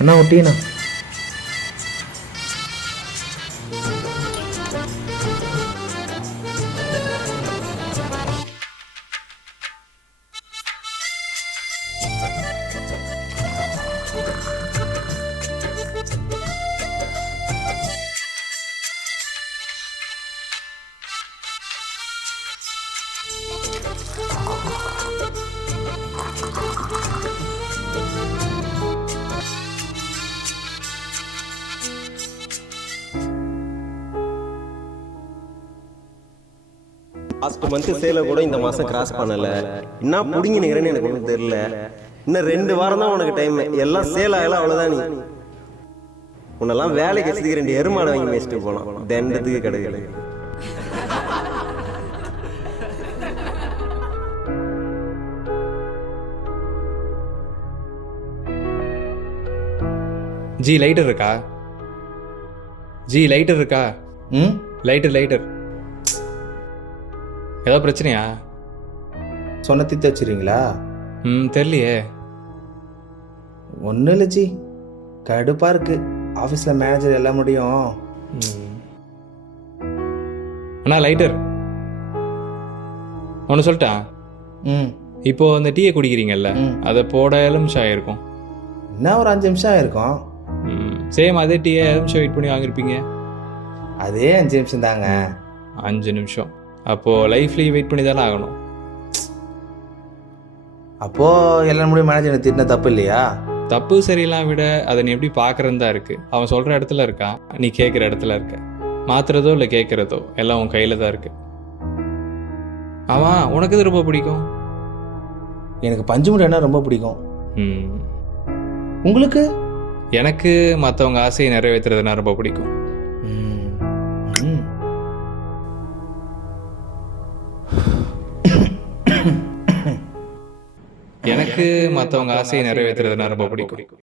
அண்ணா ஒட்டிண்ணா. Last month சேலை கூட இந்த மாசம் கிராஸ் பண்ணல. என்ன புடிங்கி நிக்கிறேன்னு எனக்கு ஒன்றும் தெரியல. இன்னும் 2 வாரம் தான் உனக்கு டைம். எல்லாம் சேல் ஆகலாம், அவ்வளவுதான். நீ உன்னெல்லாம் வேலைக்கு வச்சதுக்கு 2 எருமாடை வாங்கி மேய்ச்சிட்டு போலாம். தண்டத்துக்கு கிடைக்கல. ஜி லைட்டர் இருக்கா? ஜி லைட்டர் இருக்கா? லைட்டர் ஏதோ பிரச்சனையா? சொன்ன தித்து வச்சுருங்களா? தெரியலையே. ஒன்றும் இல்லை ஜி, கடுப்பாக இருக்கு. ஆஃபீஸில் மேனேஜர் எல்லாம் முடியும். அண்ணா லைட்டர் ஒன்று சொல்லிட்டான். இப்போ அந்த டீயை குடிக்கிறீங்கல்ல, அதை போட எலுமிச்சம் ஆயிருக்கும். என்ன ஒரு 5 நிமிஷம் ஆயிருக்கும். சேம் அதே டீயை எலுமிச்சம் வெயிட் பண்ணி வாங்கியிருப்பீங்க. அதே 5 நிமிஷம் தாங்க. 5 நிமிஷம். அப்போது லைஃப்லேயும் வெயிட் பண்ணி தானே ஆகணும். அப்போது எல்லாம் முடியும் மேனேஜர் திட்டின தப்பு இல்லையா? தப்பு சரியெல்லாம் விட அதை நீ எப்படி பார்க்குறன்னு தான் இருக்குது. அவன் சொல்கிற இடத்துல இருக்கான், நீ கேட்குற இடத்துல இருக்க. மாற்றுறதோ இல்லை கேட்குறதோ எல்லாம் உன் கையில் தான் இருக்குது. அவன் உனக்கு இது ரொம்ப பிடிக்கும். எனக்கு பஞ்சு முட்டைன்னா ரொம்ப பிடிக்கும். உங்களுக்கு? எனக்கு மற்றவங்க ஆசையை நிறைவேற்றுறதுனா ரொம்ப பிடிக்கும். எனக்கு மற்றவங்க ஆசையை நிறைவேற்றுறதுனா ரொம்ப பிடிக்கும்.